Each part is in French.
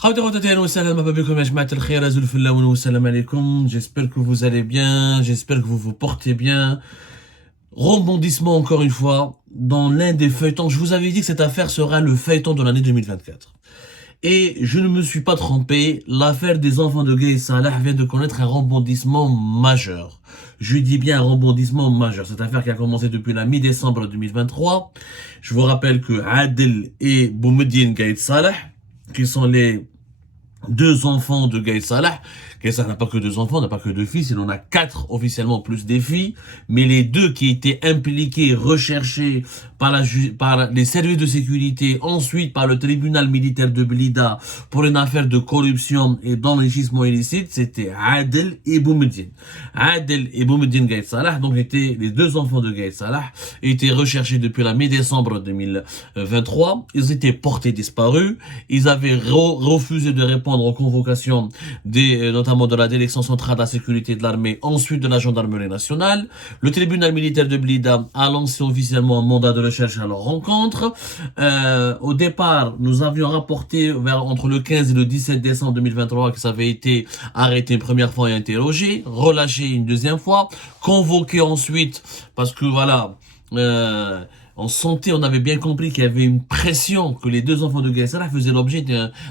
J'espère que vous allez bien, j'espère que vous vous portez bien. Rebondissement encore une fois dans l'un des feuilletons. Je vous avais dit que cette affaire sera le feuilleton de l'année 2024. Et je ne me suis pas trompé, l'affaire des enfants de Gaye Salah vient de connaître un rebondissement majeur. Je dis bien un rebondissement majeur. Cette affaire qui a commencé depuis la mi-décembre 2023. Je vous rappelle que Adel et Boumediene Gaye Salah, qui sont les deux enfants de Gaye Salah. Gaye Salah n'a pas que deux enfants, n'a pas que deux fils, il en a quatre officiellement plus des filles, mais les deux qui étaient impliqués, recherchés par les services de sécurité, ensuite par le tribunal militaire de Blida pour une affaire de corruption et d'enrichissement illicite, c'était Adel et Boumediene. Adel et Boumediene Gaye Salah, donc étaient les deux enfants de Gaye Salah, étaient recherchés depuis la mi-décembre 2023, ils étaient portés disparus, ils avaient refusé de répondre aux convocations notamment de la direction centrale de la sécurité de l'armée, ensuite de la gendarmerie nationale. Le tribunal militaire de Blida a lancé officiellement un mandat de recherche à leur rencontre. Au départ, nous avions rapporté entre le 15 et le 17 décembre 2023 que ça avait été arrêté une première fois et interrogé, relâché une deuxième fois, convoqué ensuite, parce que voilà, on sentait, on avait bien compris qu'il y avait une pression, que les deux enfants de Gaye Salah faisaient l'objet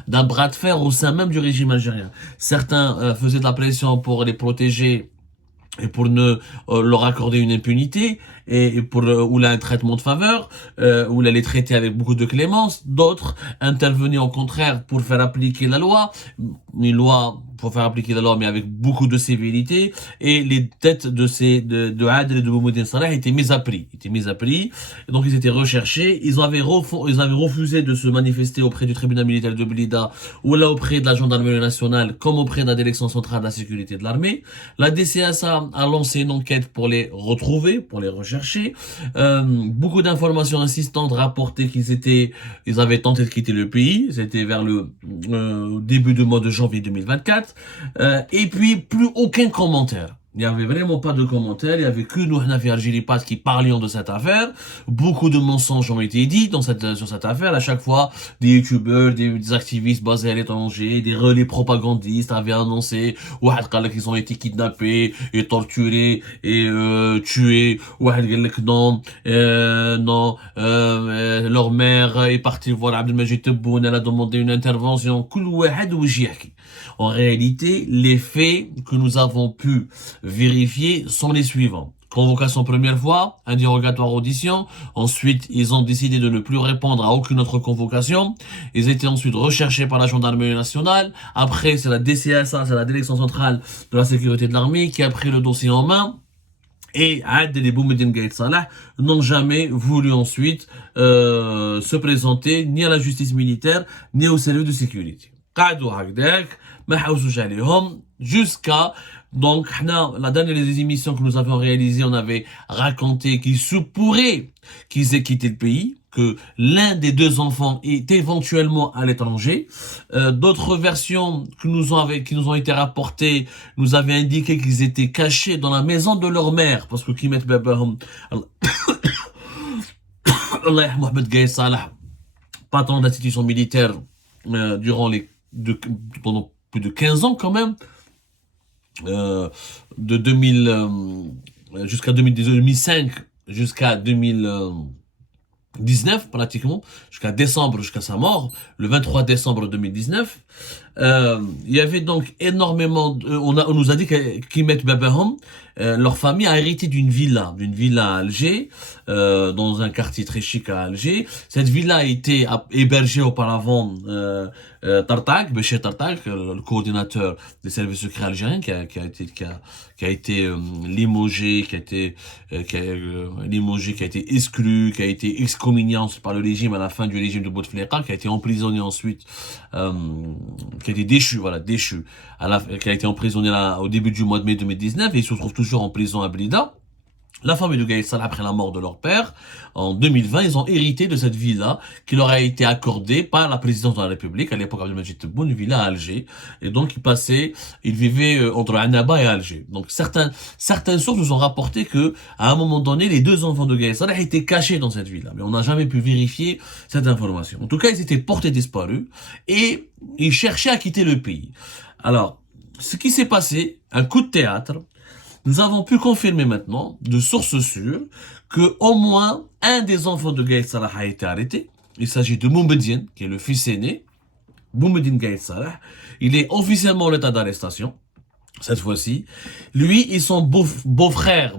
d'un bras de fer au sein même du régime algérien. Certains faisaient de la pression pour les protéger et pour ne leur accorder une impunité et pour ou là un traitement de faveur, ou là les traiter avec beaucoup de clémence. D'autres intervenaient au contraire pour faire appliquer la loi, une loi pour faire appliquer la loi mais avec beaucoup de sévérité, et les têtes de Adel et de Boumediene Salah étaient mises à prix, et donc ils étaient recherchés. Ils avaient refusé de se manifester auprès du tribunal militaire de Blida ou là auprès de la gendarmerie nationale comme auprès de la direction centrale de la sécurité de l'armée. La DCSA a lancé une enquête pour les retrouver, pour les rechercher. Beaucoup d'informations insistantes rapportaient ils avaient tenté de quitter le pays. C'était vers le début du mois de janvier 2024. Et puis, plus aucun commentaire. Il n'y avait vraiment pas de commentaires, il n'y avait que nous, Hanafi Argilipat, qui parlions de cette affaire. Beaucoup de mensonges ont été dits sur cette affaire. À chaque fois, des youtubeurs, des activistes basés à l'étranger, des relais propagandistes avaient annoncé qu'ils ont été kidnappés et torturés et tués. Non, leur mère est partie voir Abdelmajid Tebboune, elle a demandé une intervention. En réalité, les faits que nous avons pu vérifier sont les suivants. Convocation première fois, interrogatoire audition. Ensuite, ils ont décidé de ne plus répondre à aucune autre convocation. Ils étaient ensuite recherchés par la gendarmerie nationale. Après, c'est la DCSA, c'est la direction centrale de la sécurité de l'armée qui a pris le dossier en main. Et Adel et Boumediene Gaye Salah n'ont jamais voulu ensuite se présenter ni à la justice militaire, ni au service de sécurité. Jusqu'à donc la dernière des émissions que nous avions réalisées, on avait raconté qu'il se pourrait qu'ils aient quitté le pays, que l'un des deux enfants est éventuellement à l'étranger. D'autres versions qui nous ont été rapportées nous avaient indiqué qu'ils étaient cachés dans la maison de leur mère, parce que Kimet Babahum Allah Mohamed Gaye Salah, patron d'institution militaire pendant plus de 15 ans quand même, de 2000 jusqu'à 2005 jusqu'à 2019 pratiquement, jusqu'à sa mort, le 23 décembre 2019. Il y avait donc énormément on nous a dit qu'Kimet Babahum, leur famille a hérité d'une villa à Alger, dans un quartier très chic à Alger. Cette villa a été hébergée auparavant Tartak, Bécher Tartak, le coordinateur des services secrets algériens, qui a été limogé, qui a été exclu, qui a été excommunié par le régime à la fin du régime de Bouteflika, qui a été emprisonné ensuite, qui a été déchu, qui a été emprisonné au début du mois de mai 2019, et il se trouve toujours en prison à Blida. La famille de Gaïd Salah, après la mort de leur père, en 2020, ils ont hérité de cette villa qui leur a été accordée par la présidence de la République, à l'époque Abdelmajid Tebboune, une villa à Alger. Et donc, ils vivaient entre Annaba et Alger. Donc, certaines sources nous ont rapporté que, à un moment donné, les deux enfants de Gaïd Salah étaient cachés dans cette villa. Mais on n'a jamais pu vérifier cette information. En tout cas, ils étaient portés disparus et ils cherchaient à quitter le pays. Alors, ce qui s'est passé, un coup de théâtre. Nous avons pu confirmer maintenant, de sources sûres, que au moins un des enfants de Gaïd Salah a été arrêté. Il s'agit de Boumediene, qui est le fils aîné. Boumediene Gaïd Salah. Il est officiellement en état d'arrestation, cette fois-ci. Lui et son beau-frère,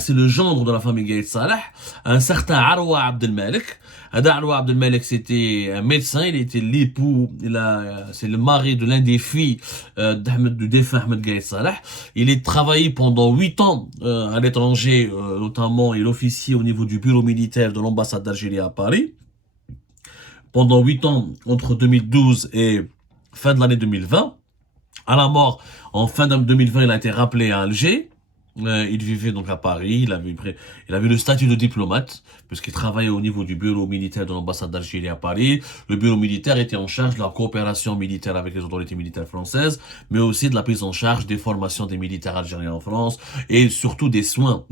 c'est le gendre de la famille Gaïd Salah, un certain Arwa Abdelmalek. Arwa Abdelmalek, c'était un médecin, il était l'époux, c'est le mari de l'un des filles du défunt Ahmed Gaïd Salah. Il a travaillé pendant 8 ans à l'étranger, notamment il officiait au niveau du bureau militaire de l'ambassade d'Algérie à Paris. Pendant 8 ans, entre 2012 et fin de l'année 2020. À la mort, en fin d'année 2020, il a été rappelé à Alger. Il vivait donc à Paris, il avait le statut de diplomate, puisqu'il travaillait au niveau du bureau militaire de l'ambassade d'Algérie à Paris. Le bureau militaire était en charge de la coopération militaire avec les autorités militaires françaises, mais aussi de la prise en charge des formations des militaires algériens en France, et surtout des soins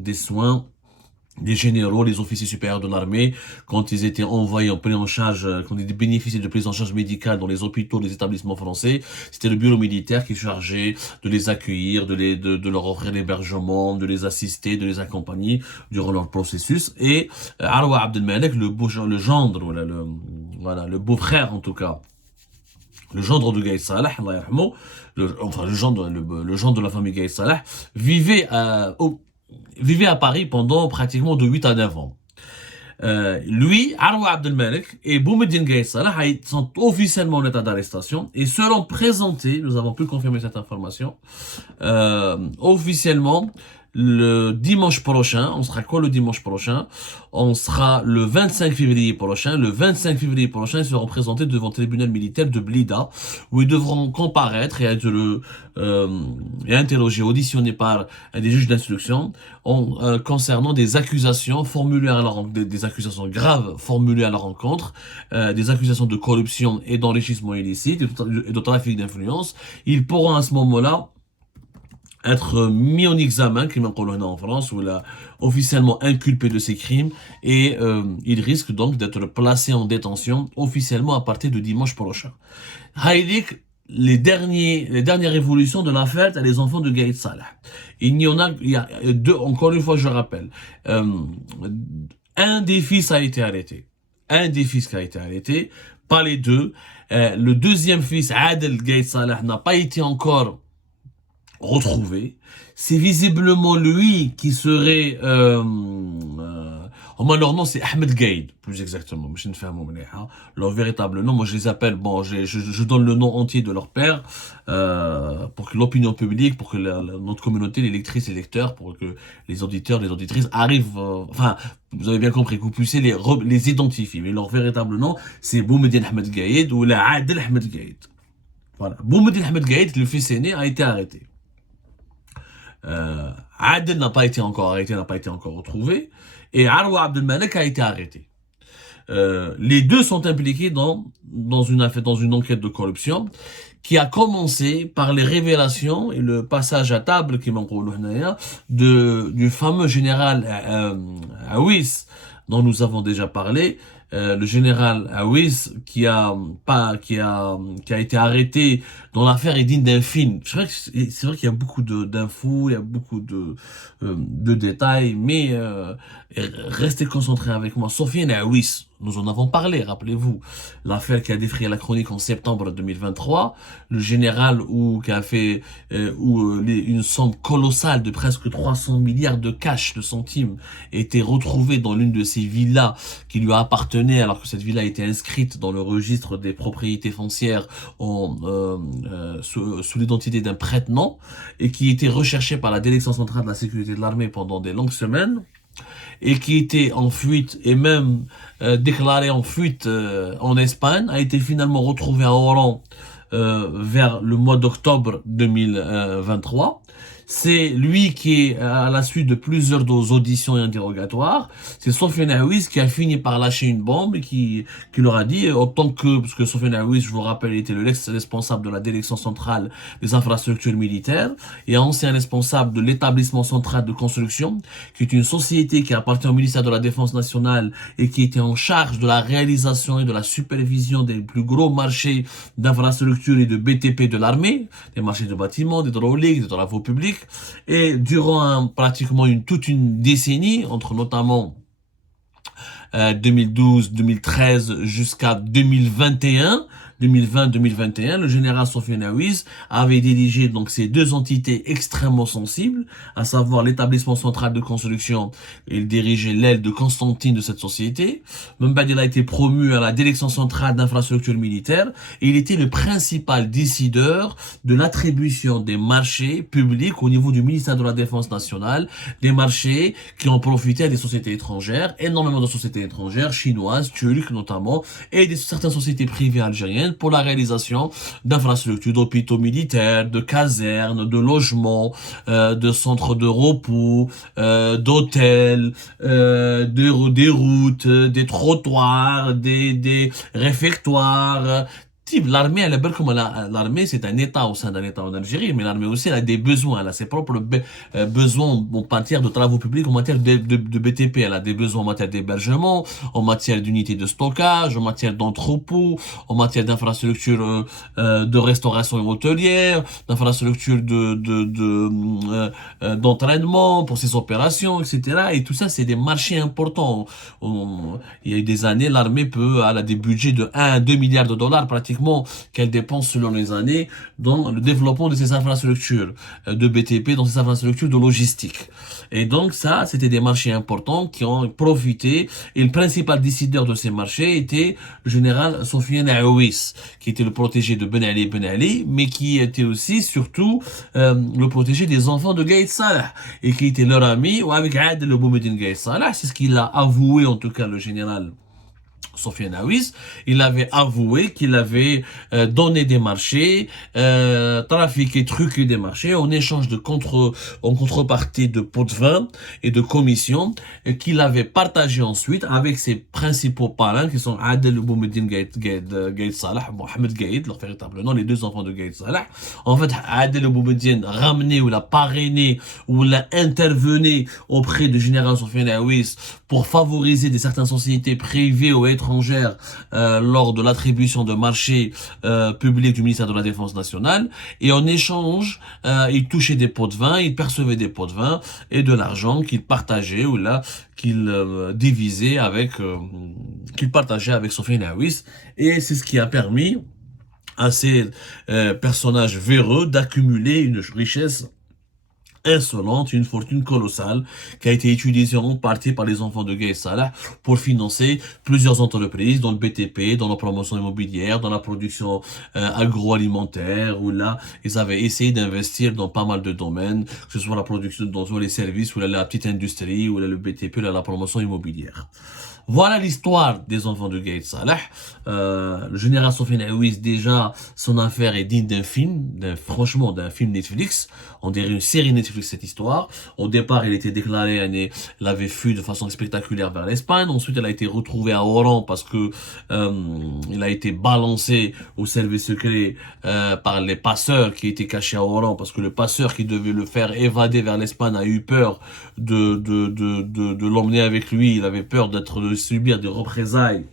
des généraux, les officiers supérieurs de l'armée, quand ils étaient envoyés, pris en charge, quand ils bénéficiaient de prise en charge médicale dans les hôpitaux, les établissements français, c'était le bureau militaire qui chargeait de les accueillir, de leur offrir l'hébergement, de les assister, de les accompagner durant leur processus. Et Arwa Abdelmalek, le gendre, le beau-frère en tout cas, le gendre de Gaïd Salah, le gendre de la famille Gaïd Salah, vivait à Paris pendant pratiquement de 8 à 9 ans. Lui, Arwa Abdelmalek et Boumediene Gaïd Salah sont officiellement en état d'arrestation et seront présentés, nous avons pu confirmer cette information, officiellement le dimanche prochain. On sera quoi le dimanche prochain? On sera le 25 février prochain. Le 25 février prochain, ils seront présentés devant le tribunal militaire de Blida, où ils devront comparaître et être interrogés, auditionnés par des juges d'instruction concernant des accusations formulées à leur des accusations graves formulées à leur encontre, des accusations de corruption et d'enrichissement illicite et de trafic d'influence. Ils pourront à ce moment-là être mis en examen, comme on en France, ou là, officiellement inculpé de ces crimes, et il risque donc d'être placé en détention officiellement à partir de dimanche prochain. Haïdik, les dernières évolutions de l'affaire à les enfants de Gaïd Salah. Il y a deux, encore une fois je rappelle, un des fils a été arrêté. Un des fils qui a été arrêté, pas les deux. Le deuxième fils, Adel Gaïd Salah, n'a pas été encore retrouvé. C'est visiblement lui qui serait leur nom c'est Ahmed Gaïd, plus exactement. Leur véritable nom, moi je les appelle, je donne le nom entier de leur père pour que l'opinion publique, pour que notre communauté, les lectrices et lecteurs, pour que les auditeurs, les auditrices arrivent, vous avez bien compris, que vous puissiez les identifier. Mais leur véritable nom, c'est Boumediene Ahmed Gaïd ou la Adel Ahmed Gaïd. Voilà. Boumediene Ahmed Gaïd, le fils aîné, a été arrêté. Adel n'a pas été encore arrêté, n'a pas été encore retrouvé, et Arwa Abdelmalek a été arrêté. Les deux sont impliqués dans une enquête de corruption qui a commencé par les révélations et le passage à table du fameux général Aouis dont nous avons déjà parlé. Le général Aouis qui a été arrêté dans l'affaire est digne d'un film. C'est vrai qu'il y a beaucoup d'infos, il y a beaucoup de détails, mais restez concentrés avec moi. Sofiane Aouis, nous en avons parlé, rappelez-vous, l'affaire qui a défrayé la chronique en septembre 2023, le général qui a fait une somme colossale de presque 300 milliards de cash, de centimes, était retrouvée dans l'une de ces villas qui lui appartenait, alors que cette villa était inscrite dans le registre des propriétés foncières sous l'identité d'un prête-nom, et qui était recherché par la direction centrale de la sécurité de l'armée pendant des longues semaines, et qui était en fuite et même déclaré en fuite en Espagne, a été finalement retrouvé à Oran vers le mois d'octobre 2023. c'est lui qui est, à la suite de plusieurs auditions et interrogatoires, c'est Sofiane Aouiz qui a fini par lâcher une bombe et qui leur a dit, autant que, parce que Sofiane Aouiz, je vous rappelle, était le responsable de la direction centrale des infrastructures militaires et ancien responsable de l'établissement central de construction, qui est une société qui appartient au ministère de la Défense nationale et qui était en charge de la réalisation et de la supervision des plus gros marchés d'infrastructures et de BTP de l'armée, des marchés de bâtiments, d'hydraulique, de travaux publics. Et durant pratiquement toute une décennie, entre notamment 2012, 2013 jusqu'à 2020-2021, le général Sofiane Aouiz avait dirigé donc ces deux entités extrêmement sensibles, à savoir l'établissement central de construction. Il dirigeait l'aile de Constantine de cette société. Membad, il a été promu à la direction centrale d'infrastructures militaires et il était le principal décideur de l'attribution des marchés publics au niveau du ministère de la Défense nationale, des marchés qui ont profité à des sociétés étrangères, énormément de sociétés étrangères, chinoises, turques notamment, et certaines sociétés privées algériennes pour la réalisation d'infrastructures, d'hôpitaux militaires, de casernes, de logements, de centres de repos, d'hôtels, des routes, des trottoirs, des réfectoires. L'armée, elle est belle comme l'armée, c'est un État au sein d'un État en Algérie, mais l'armée aussi, elle a des besoins, elle a ses propres besoins en matière de travaux publics, en matière de BTP, elle a des besoins en matière d'hébergement, en matière d'unités de stockage, en matière d'entrepôts, en matière d'infrastructures de restauration hôtelière, d'infrastructures d'entraînement pour ses opérations, etc. Et tout ça, c'est des marchés importants. Il y a eu des années, l'armée elle a des budgets de 1 à 2 milliards de dollars pratiquement qu'elle dépense selon les années dans le développement de ces infrastructures de BTP, dans ces infrastructures de logistique. Et donc ça, c'était des marchés importants qui ont profité. Et le principal décideur de ces marchés était le général Sofiane Aouiz, qui était le protégé de Ben Ali, mais qui était aussi, surtout, le protégé des enfants de Gaïd Salah, et qui était leur ami, ou avec Adel Boumediene Gaïd Salah. C'est ce qu'il a avoué, en tout cas, le général Sofiane Aouiz. Il avait avoué qu'il avait donné des marchés, trafiqué, truqué des marchés en échange en contrepartie de pots de vin et de commissions qu'il avait partagé ensuite avec ses principaux parrains qui sont Adel Boumediene Gaïd Salah, Mohamed Gaïd, leur véritable nom, les deux enfants de Gaïd Salah. En fait, Adel Boumediene ramené ou l'a parrainé ou l'a intervenu auprès du général Sofiane Aouiz pour favoriser certaines sociétés privées ou étrangères lors de l'attribution de marchés publics du ministère de la Défense nationale. Et en échange, il touchait des pots de vin, il percevait des pots de vin et de l'argent qu'il partageait ou là qu'il divisait qu'il partageait avec Sofiane Aouiz. Et c'est ce qui a permis à ces personnages véreux d'accumuler une richesse insolente, une fortune colossale qui a été utilisée en partie par les enfants de Gaïd Salah pour financer plusieurs entreprises dans le BTP, dans la promotion immobilière, dans la production agroalimentaire, où là, ils avaient essayé d'investir dans pas mal de domaines, que ce soit la production, dans les services, ou là, la petite industrie, ou là, le BTP, ou là, la promotion immobilière. Voilà l'histoire des enfants de Gaïd Salah. Le général Sofiane Aouiz, déjà, son affaire est digne d'un film, franchement, d'un film Netflix. On dirait une série Netflix, cette histoire. Au départ, il était déclaré, il avait fui de façon spectaculaire vers l'Espagne. Ensuite, il a été retrouvé à Oran parce que il a été balancé au service secret par les passeurs qui étaient cachés à Oran, parce que le passeur qui devait le faire évader vers l'Espagne a eu peur de l'emmener avec lui. Il avait peur de subir des représailles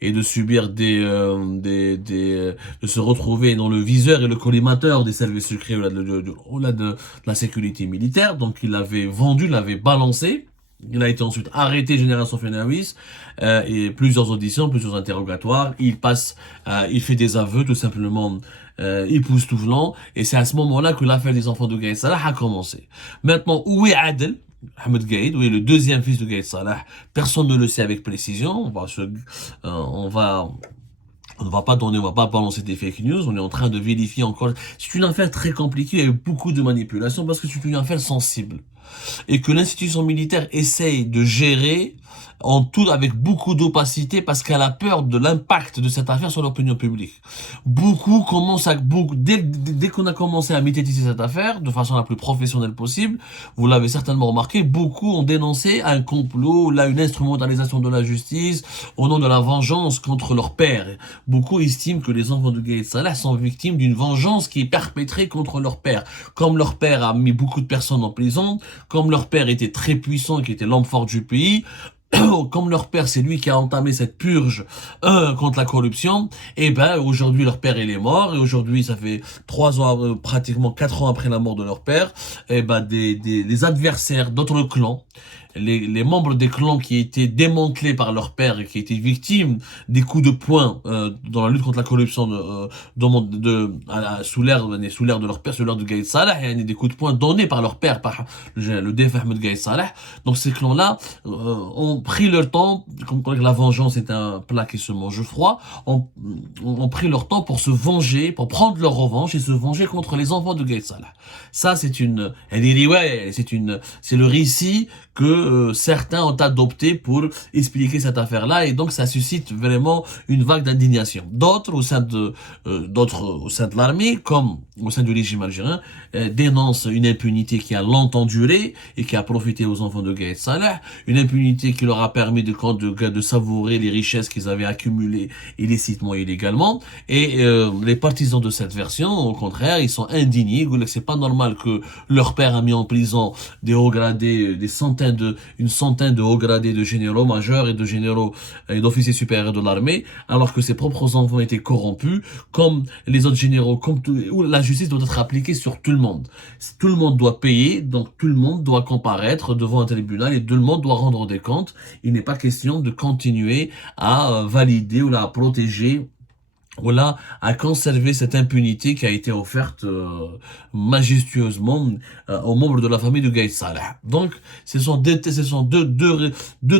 et de subir de se retrouver dans le viseur et le collimateur des services secrets de la sécurité militaire. Donc il l'avait balancé. Il a été ensuite arrêté, général Sofiane Aouiz, et plusieurs auditions, plusieurs interrogatoires. Il fait des aveux tout simplement époustouflants, et c'est à ce moment-là que l'affaire des enfants de Gaïd Salah a commencé. Maintenant, où est Adel Mohamed Gaïd, oui, le deuxième fils de Gaïd Salah? Personne ne le sait avec précision. On va pas balancer des fake news. On est en train de vérifier encore. C'est une affaire très compliquée avec beaucoup de manipulation parce que c'est une affaire sensible. et que l'institution militaire essaye de gérer en tout avec beaucoup d'opacité parce qu'elle a peur de l'impact de cette affaire sur l'opinion publique. Beaucoup commencent dès qu'on a commencé à médiatiser cette affaire de façon la plus professionnelle possible, vous l'avez certainement remarqué, beaucoup ont dénoncé un complot, là une instrumentalisation de la justice au nom de la vengeance contre leur père. Beaucoup estiment que les enfants de Gaïd Salah sont victimes d'une vengeance qui est perpétrée contre leur père. Comme leur père a mis beaucoup de personnes en prison, comme leur père était très puissant, qui était l'homme fort du pays, comme leur père, c'est lui qui a entamé cette purge contre la corruption, et ben aujourd'hui leur père il est mort, et aujourd'hui ça fait 3 ans, pratiquement 4 ans après la mort de leur père, et ben les adversaires d'autres clans, les membres des clans qui étaient démantelés par leur père et qui étaient victimes des coups de poing dans la lutte contre la corruption sous l'ère de leur père, sous l'ère de Gaïd Salah, et des coups de poing donnés par leur père, par le défunt Ahmed Gaïd Salah. Donc ces clans-là ont pris leur temps, comme la vengeance est un plat qui se mange froid, ont pris leur temps pour se venger, pour prendre leur revanche et se venger contre les enfants de Gaïd Salah. Ça c'est c'est le récit que certains ont adopté pour expliquer cette affaire-là, et donc ça suscite vraiment une vague d'indignation. D'autres au sein de l'armée, comme au sein du régime algérien, dénoncent une impunité qui a longtemps duré et qui a profité aux enfants de Gaïd Salah, une impunité qui leur a permis de savourer les richesses qu'ils avaient accumulées illicitement et illégalement. Et les partisans de cette version, au contraire, ils sont indignés. Ils disent que c'est pas normal que leur père a mis en prison des hauts gradés, une centaine de hauts gradés de généraux majeurs et de généraux et d'officiers supérieurs de l'armée, alors que ses propres enfants étaient corrompus, comme les autres généraux, où la justice doit être appliquée sur tout le monde. Tout le monde doit payer, donc tout le monde doit comparaître devant un tribunal et tout le monde doit rendre des comptes. Il n'est pas question de continuer à valider ou à protéger voilà, à conserver cette impunité qui a été offerte majestueusement aux membres de la famille de Gaïd Salah. Donc, ce sont deux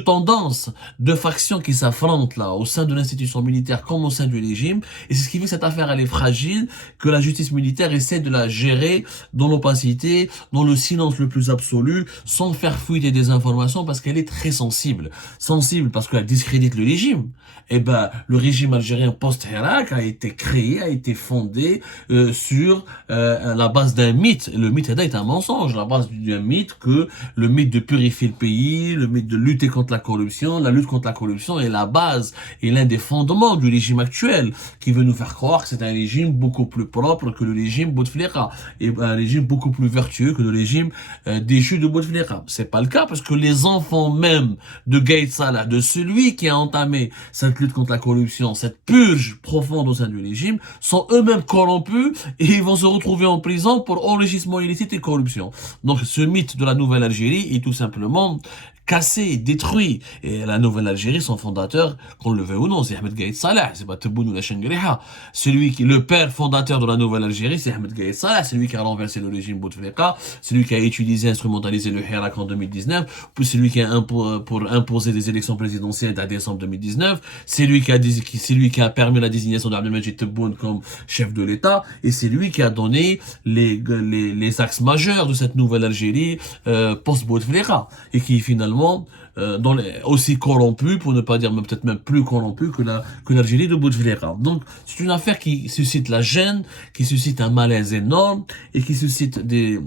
tendances, deux factions qui s'affrontent là, au sein de l'institution militaire comme au sein du régime, et c'est ce qui fait que cette affaire, elle est fragile, que la justice militaire essaie de la gérer dans l'opacité, dans le silence le plus absolu, sans faire fuiter des informations, parce qu'elle est très sensible. Sensible parce qu'elle discrédite le régime. Et ben, le régime algérien post-Hirak a été créé, a été fondé sur la base d'un mythe. Le mythe est un mensonge, la base d'un mythe le mythe de purifier le pays, le mythe de lutter contre la corruption. La lutte contre la corruption est la base et l'un des fondements du régime actuel, qui veut nous faire croire que c'est un régime beaucoup plus propre que le régime Bouteflika, et un régime beaucoup plus vertueux que le régime déchu de Bouteflika. C'est pas le cas, parce que les enfants même de Gaïd Salah, de celui qui a entamé cette lutte contre la corruption, cette purge profonde au sein du régime, sont eux-mêmes corrompus et ils vont se retrouver en prison pour enrichissement illicite et corruption. Donc ce mythe de la nouvelle Algérie est tout simplement cassé, détruit. Et la nouvelle Algérie, son fondateur, qu'on le veuille ou non, c'est Ahmed Gaïd Salah, c'est pas Tebboune ou la Chengriha. Le père fondateur de la nouvelle Algérie, c'est Ahmed Gaïd Salah, c'est lui qui a renversé le régime Bouteflika, c'est lui qui a utilisé, instrumentalisé le Hirak en 2019, puis c'est lui qui a pour imposer des élections présidentielles à décembre 2019, c'est lui qui a permis la désignation d'Abdelmajid Tebboune comme chef de l'État, et c'est lui qui a donné les axes majeurs de cette nouvelle Algérie post-Bouteflika, et qui finalement aussi corrompu, pour ne pas dire peut-être même plus corrompu que l'Algérie de Bouteflika. Donc c'est une affaire qui suscite la gêne, qui suscite un malaise énorme et qui suscite des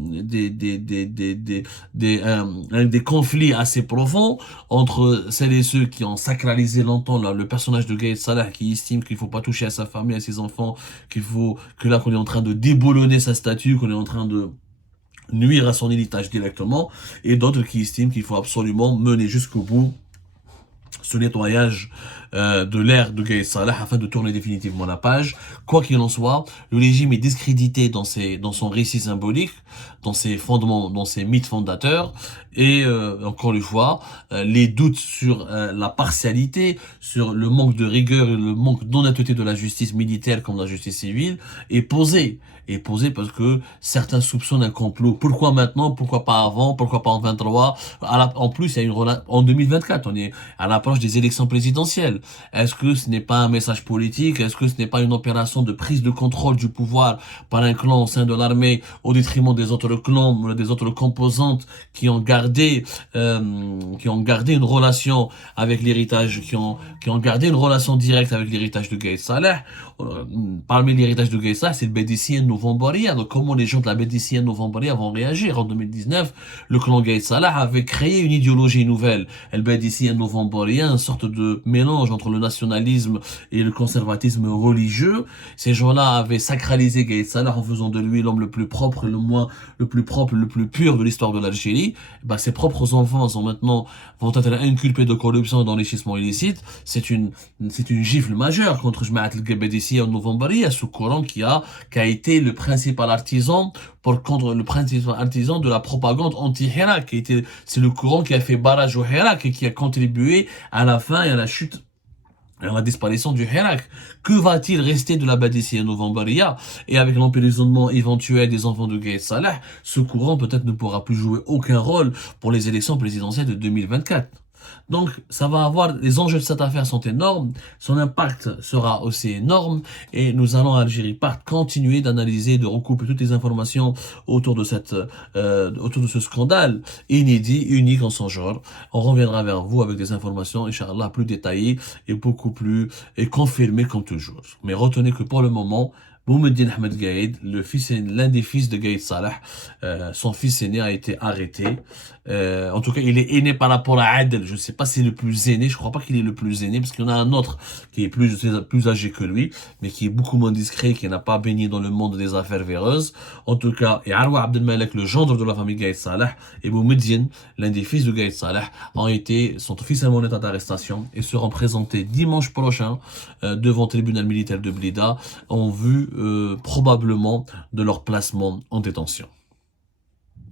conflits assez profonds entre celles et ceux qui ont sacralisé longtemps le personnage de Gaïd Salah, qui estime qu'il faut pas toucher à sa famille, à ses enfants, qu'on est en train de déboulonner sa statue, qu'on est en train de nuire à son héritage directement, et d'autres qui estiment qu'il faut absolument mener jusqu'au bout ce nettoyage de l'ère de Gaïd Salah afin de tourner définitivement la page. Quoi qu'il en soit, le régime est discrédité dans son récit symbolique, dans ses fondements, dans ses mythes fondateurs, et encore une fois, les doutes sur la partialité, sur le manque de rigueur et le manque d'honnêteté de la justice militaire comme de la justice civile est posé parce que certains soupçonnent un complot. Pourquoi maintenant? Pourquoi pas avant? Pourquoi pas en 23? En plus, il y a en 2024, on est à l'approche des élections présidentielles. Sahel, est-ce que ce n'est pas un message politique? Est-ce que ce n'est pas une opération de prise de contrôle du pouvoir par un clan au sein de l'armée au détriment des autres clans, des autres composantes qui ont gardé une relation avec l'héritage, qui ont gardé une relation directe avec l'héritage de Gaïd Salah. Parmi l'héritage de Gaïd Salah, c'est le BDCN Novembaria. Donc comment les gens de la BDCN Novembaria vont réagir? En 2019, le clan Gaïd Salah avait créé une idéologie nouvelle. Le BDCN Novembaria, une sorte de mélange entre le nationalisme et le conservatisme religieux. Ces gens-là avaient sacralisé Gaïd Salah en faisant de lui l'homme le plus propre, le plus pur de l'histoire de l'Algérie. Ben, ses propres enfants vont être inculpés de corruption et d'enrichissement illicite. C'est une gifle majeure contre Jmaat al-Gabadissi en Novembaria, ce courant qui a été le principal artisan de la propagande anti-Hirak. C'est le courant qui a fait barrage au Hirak et qui a contribué à la fin et à la chute, à la disparition du Hirak. Que va-t-il rester de la Badissi Novembaria? Et avec l'emprisonnement éventuel des enfants de Gaïd Salah, ce courant peut-être ne pourra plus jouer aucun rôle pour les élections présidentielles de 2024. Donc, ça va avoir, les enjeux de cette affaire sont énormes, son impact sera aussi énorme, et nous allons à Algérie Part continuer d'analyser, de recouper toutes les informations autour de ce scandale inédit, unique en son genre. On reviendra vers vous avec des informations, Inch'Allah, plus détaillées et beaucoup plus confirmées comme toujours. Mais retenez que pour le moment, Boumediene Ahmed Gaïd, l'un des fils de Gaïd Salah, son fils aîné a été arrêté. En tout cas, il est aîné par rapport à Adel. Je ne sais pas si c'est le plus aîné. Je crois pas qu'il est le plus aîné parce qu'il y en a un autre qui est plus âgé que lui, mais qui est beaucoup moins discret, qui n'a pas baigné dans le monde des affaires véreuses. En tout cas, et Arwa Abdelmalek, le gendre de la famille Gaïd Salah, et Boumediene, l'un des fils de Gaïd Salah, sont officiellement en état d'arrestation et seront présentés dimanche prochain devant le tribunal militaire de Blida en vue probablement de leur placement en détention.